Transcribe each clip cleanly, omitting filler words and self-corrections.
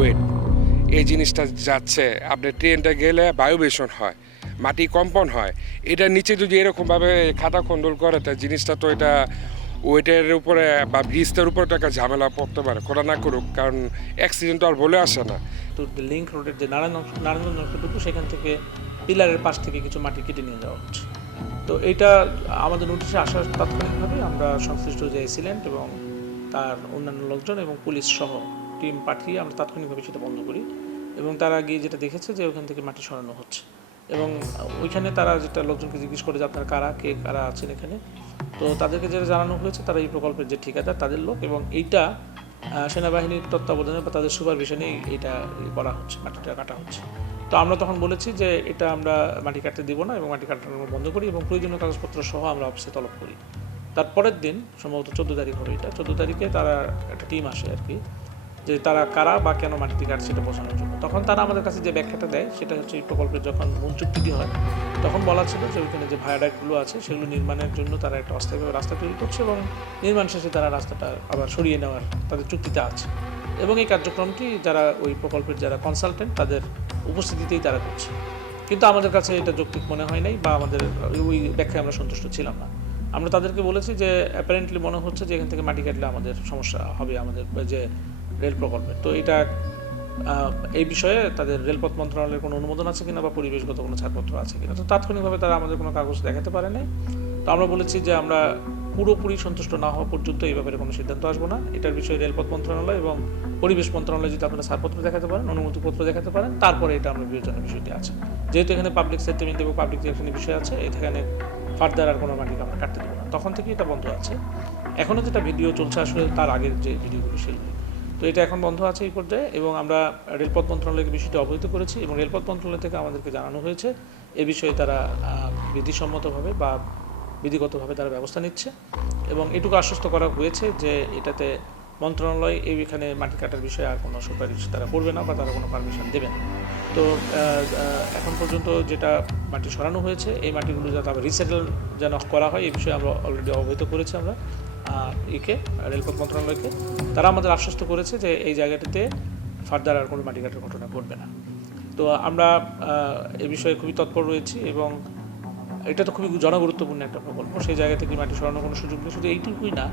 Wait, এই জিনিসটা যাচ্ছে। আপনার ট্রেনটা গেলে বায়ু বেশন হয়, মাটি কম্পন হয়। এটার নিচে যদি এরকমভাবে খাতা খন্দল করে, তা জিনিসটা তো এটা ওয়েটের উপরে বা ব্রিজটার উপরে তো একটা ঝামেলা পড়তে পারে। খোলা না করুক, কারণ অ্যাক্সিডেন্ট তো আর বলে আসে না। তো লিঙ্ক রোডের যে নারায়ণগঞ্জ অংশটুকু, সেখান থেকে পিলারের পাশ থেকে কিছু মাটি কেটে নিয়ে যাওয়া হচ্ছে। তো এটা আমাদের নোটিশে আসার তাৎক্ষণিকভাবে আমরা সংশ্লিষ্ট যে এসিলেন্ট এবং তার অন্যান্য লোকজন এবং পুলিশ সহ টিম পাঠিয়ে আমরা তাৎক্ষণিকভাবে সেটা বন্ধ করি। এবং তারা গিয়ে যেটা দেখেছে যে ওখান থেকে মাটি সরানো হচ্ছে। এবং ওইখানে তারা যেটা লোকজনকে জিজ্ঞেস করে যে আপনার কারা আছেন এখানে, তো তাদেরকে যেটা জানানো হয়েছে তারা এই প্রকল্পের যে ঠিকাদার তাদের লোক, এবং এইটা সেনাবাহিনীর তত্ত্বাবধানে বা তাদের সুপারভিশনেই এইটা করা হচ্ছে, মাটিটা কাটা হচ্ছে। তো আমরা তখন বলেছি যে এটা আমরা মাটি কাটতে দিব না এবং মাটি কাটানো আমরা বন্ধ করি এবং প্রয়োজনীয় কাগজপত্র সহ আমরা অফিসে তলব করি। তারপরের দিন সম্ভবত 14 তারিখ হবে, এটা 14 তারিখে তারা একটা টিম আসে আর কি, যে তারা কারা বা কেন মাটিটি কাটছে সেটা বোঝানোর জন্য। তখন তারা আমাদের কাছে যে ব্যাখ্যাটা দেয় সেটা হচ্ছে এই প্রকল্পের যখন মূল চুক্তিটি হয় তখন বলা ছিল যে ওইখানে যে ভায়াডাক্টগুলো আছে সেগুলো নির্মাণের জন্য তারা একটা অস্থায়ীভাবে রাস্তা তৈরি করছে এবং নির্মাণ শেষে তারা রাস্তাটা আবার সরিয়ে নেওয়ার তাদের চুক্তিতে আছে। এবং এই কার্যক্রমটি যারা ওই প্রকল্পের যারা কনসালটেন্ট তাদের উপস্থিতিতেই তারা করছে। কিন্তু আমাদের কাছে এটা যৌক্তিক মনে হয় নাই বা আমাদের ওই ব্যাখ্যায় আমরা সন্তুষ্ট ছিলাম না। আমরা তাদেরকে বলেছি যে অ্যাপারেন্টলি মনে হচ্ছে যে এখান থেকে মাটি কাটলে আমাদের সমস্যা হবে আমাদের যে রেল প্রকল্পের। তো এটা এই বিষয়ে তাদের রেলপথ মন্ত্রণালয়ের কোনো অনুমোদন আছে কিনা বা পরিবেশগত কোনো ছাড়পত্র আছে কিনা। তো তাৎক্ষণিকভাবে তারা আমাদের কোনো কাগজ দেখাতে পারে নাই। তো আমরা বলেছি যে আমরা পুরোপুরি সন্তুষ্ট না হওয়া পর্যন্ত এই ব্যাপারে কোনো সিদ্ধান্ত আসবো না। এটার বিষয়ে রেলপথ মন্ত্রণালয় এবং পরিবেশ মন্ত্রণালয় যদি আপনারা ছাড়পত্র দেখাতে পারেন, অনুমতিপত্র দেখাতে পারেন, তারপরে এটা আমরা বিবেচনার বিষয়টি আছে। যেহেতু এখানে পাবলিক সেটেলমেন্ট এবং পাবলিক রিঅ্যাকশনের বিষয় আছে, এখানে ফার্দার আর কোনো মাটিকে আমরা কাটতে দেবো না। তখন থেকে এটা বন্ধ আছে। এখনও যেটা ভিডিও চলছে আসলে তার আগের যে ভিডিওগুলো সেগুলি, তো এটা এখন বন্ধ আছে এই পর্যায়ে। এবং আমরা রেলপথ মন্ত্রণালয়কে বিষয়টি অবহিত করেছি এবং রেলপথ মন্ত্রণালয় থেকে আমাদেরকে জানানো হয়েছে এ বিষয়ে তারা বিধিসম্মতভাবে বা বিধিগতভাবে তারা ব্যবস্থা নিচ্ছে। এবং এটুকু আশ্বস্ত করা হয়েছে যে এটাতে মন্ত্রণালয় এখানে মাটি কাটার বিষয়ে আর কোনো সুপারিশ তারা করবে না বা তারা কোনো পারমিশন দেবে না। তো এখন পর্যন্ত যেটা মাটি সরানো হয়েছে এই মাটিগুলো যাতে আবার রিসেটেল যেন করা হয় এই বিষয়ে আমরা অলরেডি অবহিত করেছি আমরা রেলপথ মন্ত্রণালয়কে। তারা আমাদের আশ্বস্ত করেছে যে এই জায়গাটিতে ফার্দার আর কোনো মাটি কাটার ঘটনা ঘটবে না। তো আমরা এ বিষয়ে খুবই তৎপর রয়েছি এবং এটা তো খুবই জনগুরুত্বপূর্ণ একটা প্রকল্প। সেই জায়গা থেকে মাটি সরানোর কোনো সুযোগ নেই। শুধু এইটুকুই না,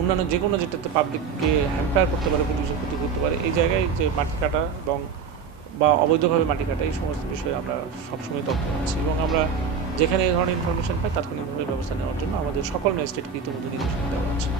অন্যান্য যে কোনো যেটাতে পাবলিককে হ্যাম্পায়ার করতে পারে, পরিবেশের ক্ষতি করতে পারে, এই জায়গায় যে মাটি কাটা এবং বা অবৈধভাবে মাটি কাটা এই সমস্ত বিষয়ে আমরা সবসময় তৎপর আছি এবং আমরা যেখানে এই ধরনের ইনফরমেশন পাই তাৎক্ষণিকভাবে ব্যবস্থা নেওয়ার জন্য আমাদের সকল ম্যাজিস্ট্রেটকে ইতিমধ্যে নির্দেশনা দেওয়া আছে।